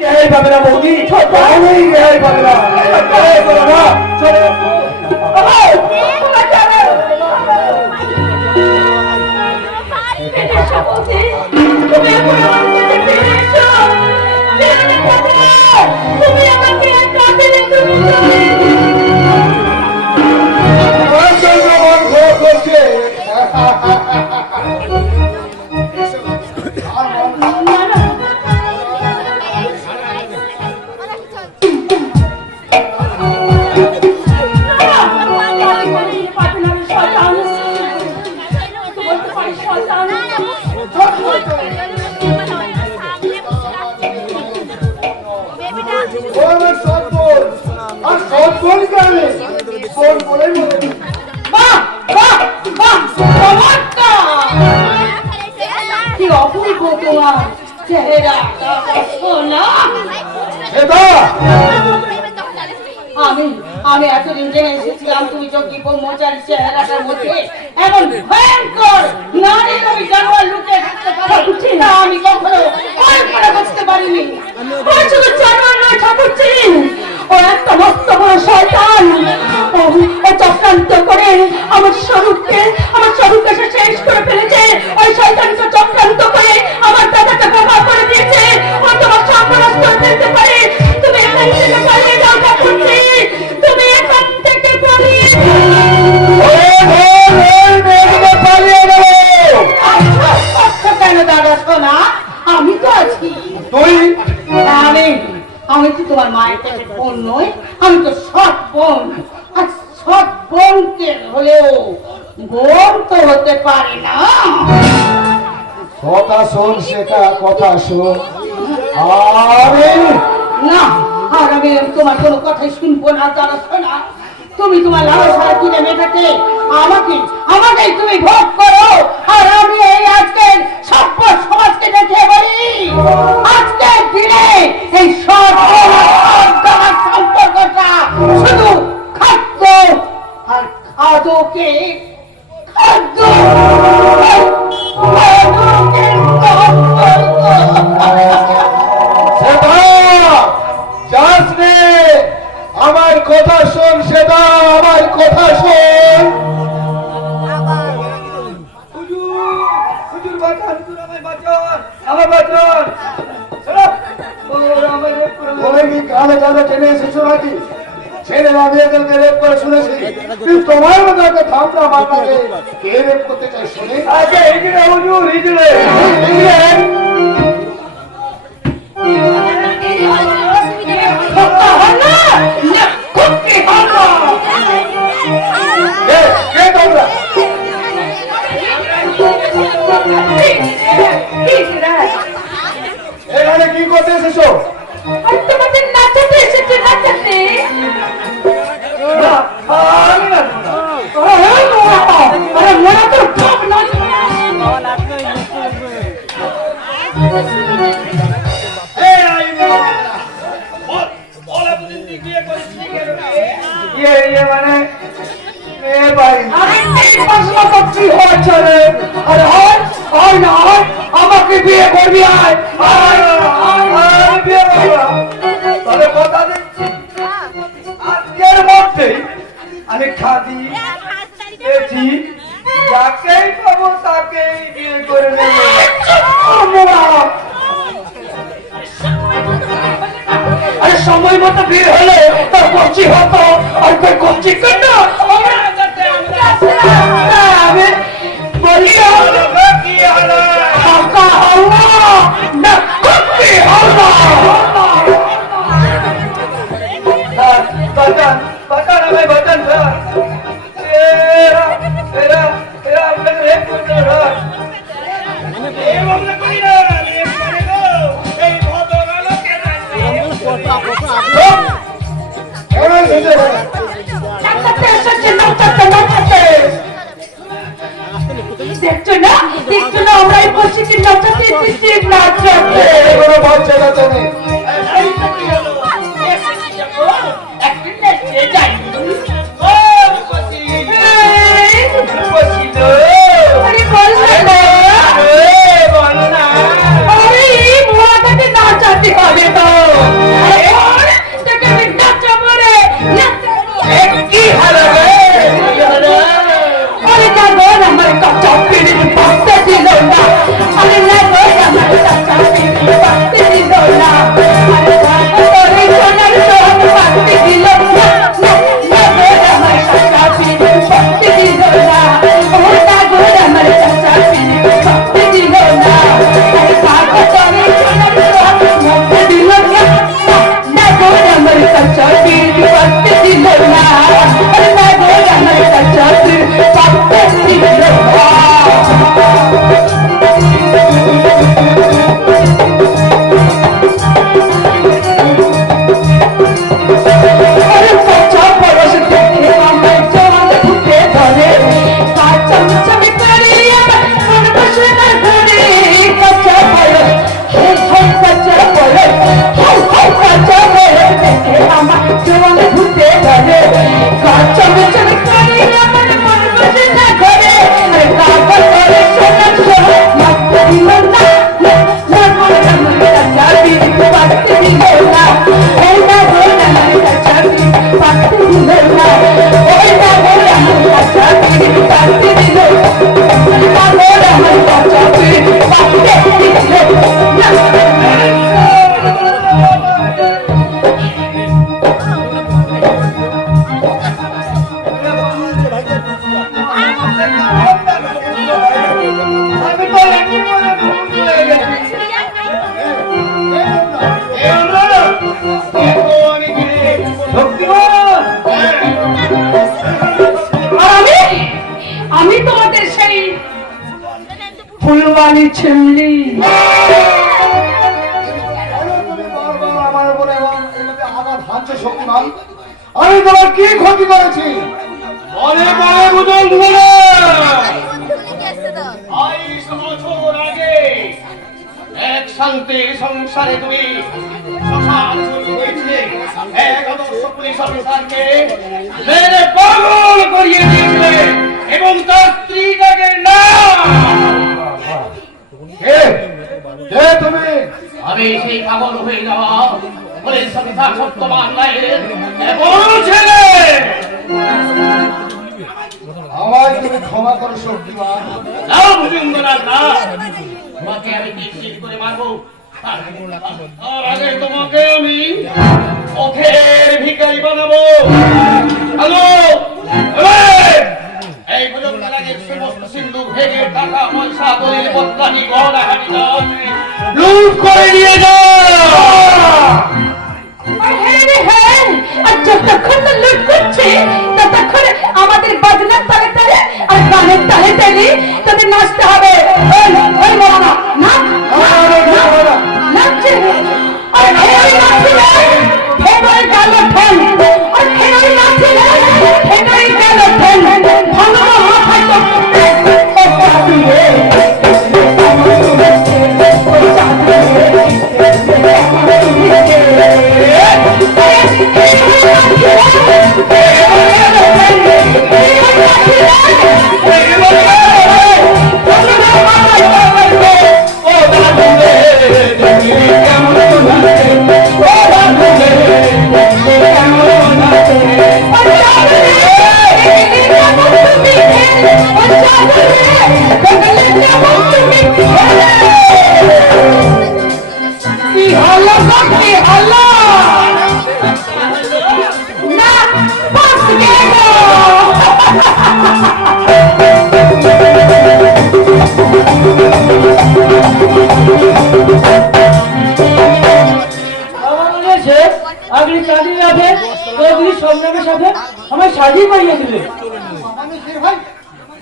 রেহাই পাবে না বৌদি, কখনোই রেহাই পাবে না। আমি এতদিন জেনে এসেছিলাম তুমি যোগ্যী ব্রহ্মচারী চেহারাটার মধ্যে এমন ভয়ঙ্কর নারী তুমি জানোয়ার লুকিয়ে থাকতে পারো না, আমি কখনো কল্পনা করতে পারিনি। ও শুধু জানোয়ার নয় ঠাকুরজি, ও একটা মস্ত বড় শয়তান। ও চক্রান্ত করে আমার স্বরূপকে সে শেষ করে ফেলেছে। ওই শয়তানকে চক্রান্ত করে আমার দাদাকে বোমা করে দিয়েছে। ও তোমার সর্বনাশ করে ফেলতে পারে। তুমি এখান থেকে পালিয়ে যাও ঠাকুরজি, তুমি এখান থেকে পালিয়ে কেন দাদা শোনা, আমি তো আছি। আমি তো তোমার মায়ের কাছে বোন নই, আমি তো সৎ বোন। আর সৎ বোনকে হলেও বোন তো হতে পারে না। কথা শোন শেখা, কথা শোন। না, আর আমি তোমার কোনো কথাই শুনবো না দাদা শোনা। তুমি তোমার লালসার কিনে মেটাতে আমাকেই তুমি ভোগ করো। আর আমি এই আজকের সভ্য সমাজকে দেখে বলি, আজকের দিনে এই সম্পর্কটা শুধু খাদ্য আর খাদ্যকে খাদ্য আমার কথা শোন সেটা, আমার কথা শোন। কানে কানে টেনে এসেছো নাকি? ছেলেরা মেয়েদেরকে রেপ করে শুনেছি, কিন্তু তোমার মতো একটা থামটা মাতাকে কে রেপ করতে চাই শুনে? আচ্ছা এখানে হুজুর হিজড়ে এখানে কি করতে এসেছো? তোমাদের নাচাতে এসেছে, নাচাতে। আমাকে বিয়ে করবি? তবে কথা দিচ্ছি, আজকের মধ্যে আমি খাদি পেয়েছি, যাকেই পাবো তাকেই বিয়ে করে নেব। আরে সময় মতো বিয়ে হলে তার কচি হতো, আর কই কচি কেন আমি বলি কি হলো না কপি হলো। बटन हमें बटन था तेरा तेरा तेरा अपने एक मिनट रहा ये हमने कोई ना ये करेगा ये बहुत होगा लोग क्या দেখছো না আমরা এই পরিস্থিতির নাচাতে কোনো বাচ্চা কাছে নেই। নাচাতে হবে তো ছিমলি। আমার উপরে আঘাত হানছে শক্তিমান, আমি তোমার কি ক্ষতি করেছি? মনে মনে বুঝুন ধরে 22 বছর আগে এক শান্তির সংসারে তুমি শ্মশান হয়েছিলে, এক আদর্শ পুলিশ অফিসারকে মেরে পাগল করিয়ে দিয়েছিলে এবং তার স্ত্রীটাকে না কে তুমি? আমি সেই পাগল হয়ে যাওয়া পুলিশ অফিসার সত্যবান রায়ের এমন ছেলে। আমায় তুমি ক্ষমা করো শক্তিমান। না ভুজুঙ্গনার না, তোমাকে আমি টিপ করে মারবো। তার আগে তোমাকে আমি পথের ভিখারি বানাবো। হ্যালো, এই ভুজুঙ্গনার আগে সমস্ত সিন্ধু ভেঙে টাকা পয়সা দলিল পত্রানি গহনা হানি লুট করে নিয়ে যাও। আর যতক্ষণ না লুট করছে ততক্ষণ আমাদের বাজনার তালে তালে আর গানের তালে তালে তাদের নাচতে হবে। ওই মরানা নাচ নাচছে আর খেয়ে নাচছে ফেমাই গেল ঠেন আর খেয়ে নাচছে ফেমাই গেল ঠেন ভালো মাথায় তো আগলি চাঁদি যাবে, ওগুলি সংগ্রামের সাথে আমার শাড়ি পাইয়ে দিলে।